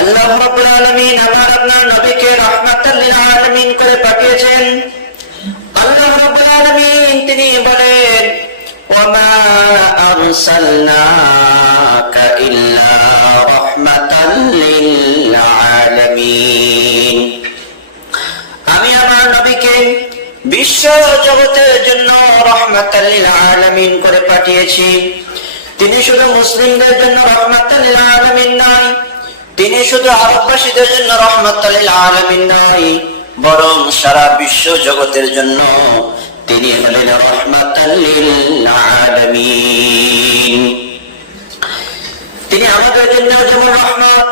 আল্লাহ রাব্বুল আলামিন আমার আপনার নবীকে রাহমাতাল লিল আলামিন করে পাঠিয়েছেন। আল্লাহ রাব্বুল আলামিন তিনি বলেন আরসালনাকা ইল্লা রাহমাতাল লিল আলামিন। আমি আমার নবীকে বিশ্ব জগতের জন্য রহমাতাল লিল আলামিন করে পাঠিয়েছি। তিনি শুধু মুসলিমদের জন্য রহমাতাল লিল আলামিন নয় তিনি শুধু আরববাসীদের জন্য রহমাতাল আলামিন নয় বরং সারা বিশ্ব জগতের জন্য তিনি হলেন আলামিন। তিনি আমাদের জন্য যেমন রহমত,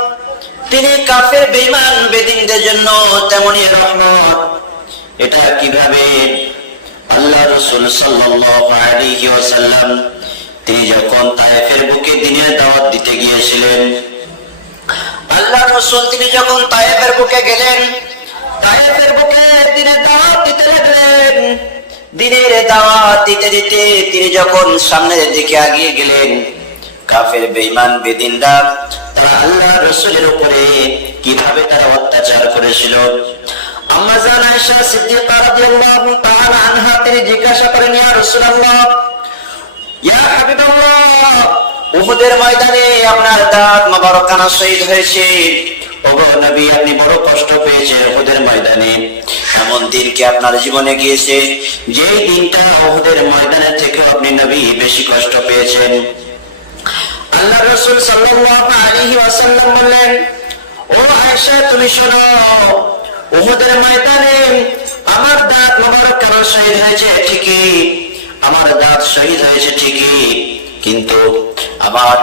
তিনি কাফের বেমান বেদিনদের জন্য তেমনই রহমত। এটা কীভাবে? আল্লাহ রসুল ওয়াসাল্লাম, তিনি যখন তায়েফের বুকে দিনের দাওয়াত দিতে গিয়েছিলেন রসুল তিনি যখন তায়েফের বুকে গেলেন, তায়েফের বুকে দিনের দাওয়াত দিতে লাগলেন। দিনের দাওয়াত দিতে দিতে তিনি যখন সামনের দিকে আগিয়ে গেলেন, কাফের বেঈমান, বেদিনরা, তারা আল্লাহ রসুলের উপরে কীভাবে তারা অত্যাচার করেছিল? আয়েশা সিদ্দিকা তাআলা আনহা তিনি জিজ্ঞাসা করেন, ইয়া রাসূলুল্লাহ, ইয়া উহুদের ময়দানে আপনার দাঁত মোবারকানা শহীদ হয়েছে। নবী, আপনি বড় কষ্ট পেয়েছেন উহুদের ময়দানে। এমন দিন কি আপনার জীবনে গিয়েছে? যে দিনটা উহুদের ময়দানের থেকে আপনি নবী বেশি কষ্ট পেয়েছেন। আল্লাহ রসুল সাল্লাল্লাহু আলাইহি ওয়াসাল্লাম বললেন, ও আয়েশা, তুমি শোনো, উহুদের ময়দানে আমার দাঁত মোবারক কেন শহীদ হয়েছে ঠিকই, আমার দাঁত শহীদ হয়েছে ঠিকই, কিন্তু আমার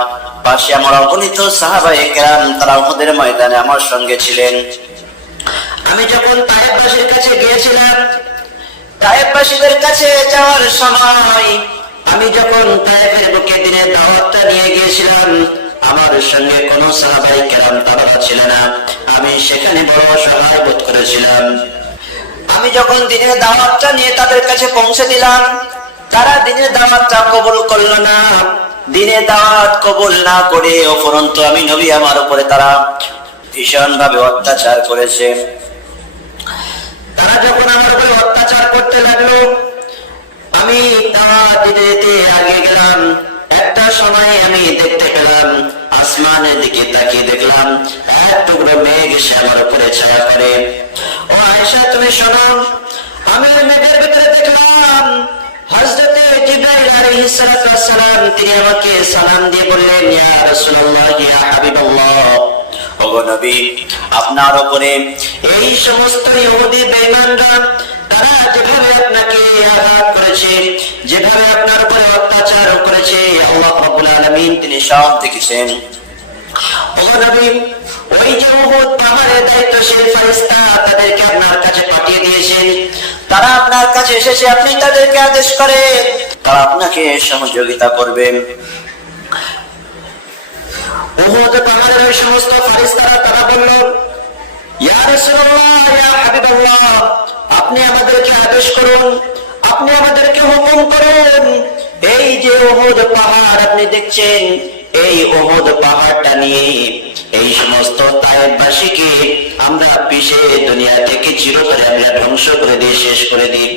পাশে আমার অগণিত সাহাবায়ে কেরাম, তারা উহুদের ময়দানে আমার সঙ্গে ছিলেন। আমি যখন তায়েববাসীর কাছে গিয়েছিলাম কাছে যাওয়ার সময় আমি যখন বুকে দিনের দাওয়াতটা নিয়ে গিয়েছিলাম, আমার সঙ্গে কোন সাহাবাই কেরাম তারা ছিল না। আমি সেখানে বড় অসহায় বোধ করেছিলাম। আমি যখন দিনের দাওয়াতটা নিয়ে তাদের কাছে পৌঁছে দিলাম, তারা দিনের দাওয়াতটা কবুল করল না। দিনের দাওয়াত কবুল না করে, অপরন্ত আমি নবী আমার উপরে তারা ভীষণ ভাবে অত্যাচার করেছে। তারা যখন আমার উপরে অত্যাচার করতে লাগল, আমি তারা দিতে দিতে আগে গেলাম। একটা সময় আমি দেখতে পেলাম, আসমানের দিকে তাকিয়ে দেখলাম, এক টুকরো মেঘ এসে আমার উপরে ছায়া করে। ও আয়েশা, তুমি শোনো, আমি মেঘের ভিতরে দেখলাম জিবরাইল আলাইহিস সালাতু ওয়াস সালাম তিনি আমাকে সালাম দিয়ে বললেন ইয়া রাসূলুল্লাহ ইয়া হাবিবাল্লাহ। ওগো নবী আপনার উপরে এই সমস্ত ইহুদি বেঈমানরা তারা যেভাবে আপনাকে আঘাত করেছে যেভাবে আপনার উপরে অত্যাচার করেছে আল্লাহ রাব্বুল আলামিন তিনি সব দেখেছেন। ওগো নবী ওই যে উহুদ পাহাড়ের দায়িত্বশীল ফেরেশতা তাদেরকে আপনার কাছে পাঠিয়ে দিয়েছেন। তারা আপনার কাছে এসেছে, আপনি তাদেরকে আদেশ করে তারা আপনাকে সহযোগিতা করবে। উহুদ পাহাড়ের ওই সমস্ত ফেরেশতারা তারা বলল, ইয়া রাসূলুল্লাহ, ইয়া আপনি আমাদেরকে আদেশ করুন, আপনি আমাদেরকে হুকুম করুন। এই যে পাহাড় আপনি দেখছেন এই ওহদ পাহাড়টা নিয়ে এই সমস্ত তায়েববাসীকে আমরা পিছে দুনিয়া থেকে চিরতরে আমরা ধ্বংস করে দিয়ে, শেষ করে দিই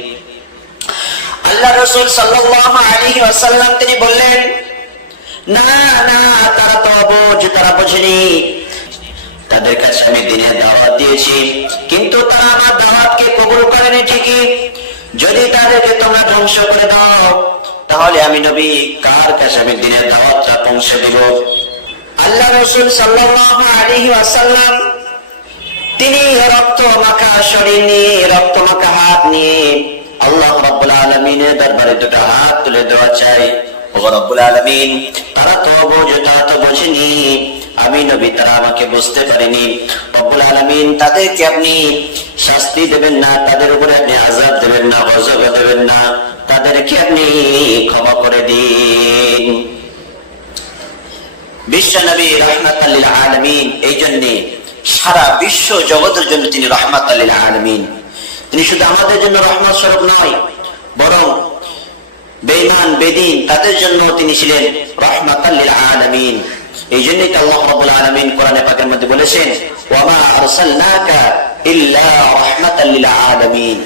আল্লাহ রসুল সাল্লাল্লাহু আলাইহি ওয়াসাল্লাম তিনি বললেন, না না, তারা তো অবুঝ, তারা বোঝেনি। তাদের কাছে আমি দিনের দাওয়াত দিয়েছি, কিন্তু তারা আমার দাওয়াতকে কবুল করেনি ঠিকই। যদি তাদেরকে তোমরা ধ্বংস করে দাও তাহলে আমি নবী কার কাছে আমি দিনের দাওয়াতটা পৌঁছে দিব? আল্লাহ রসুল সাল্লাল্লাহু আলাইহি ওয়াসাল্লাম তিনি রক্ত মাখা শরীর নিয়ে, রক্ত মাখা হাত নিয়ে আল্লাহ রাব্বুল আলামিনের দরবারে দুটো হাত তুলে দেওয়া চাই। রব্বুল আলামিন, তারা তো বোঝে, তারা তো বোঝেনি। আমি নবী, তারা আমাকে বুঝতে পারেনি। রব্বুল আলামিন, তাদেরকে আপনি শাস্তি দেবেন না, তাদের উপরে আপনি আযাব দেবেন না, গজব দেবেন না, তাদেরকে আপনি ক্ষমা করে দিন। বিশ্ব নবী রহমত আলমিন, এই জন্যে সারা বিশ্ব জগতের জন্য তিনি রহমত আলমিন। তিনি শুধু আমাদের জন্য রহমত স্বরূপ নয়, বরং বেইমান বেদিন, তাদের জন্য তিনি ছিলেন রহমত আলমিন। এই জন্যই আল্লাহ রাব্বুল আলামিন কোরআনে পাকের মধ্যে বলেছেন ওয়ামা আরসালনাকা ইল্লা রাহমাতাল লিল আলামিন।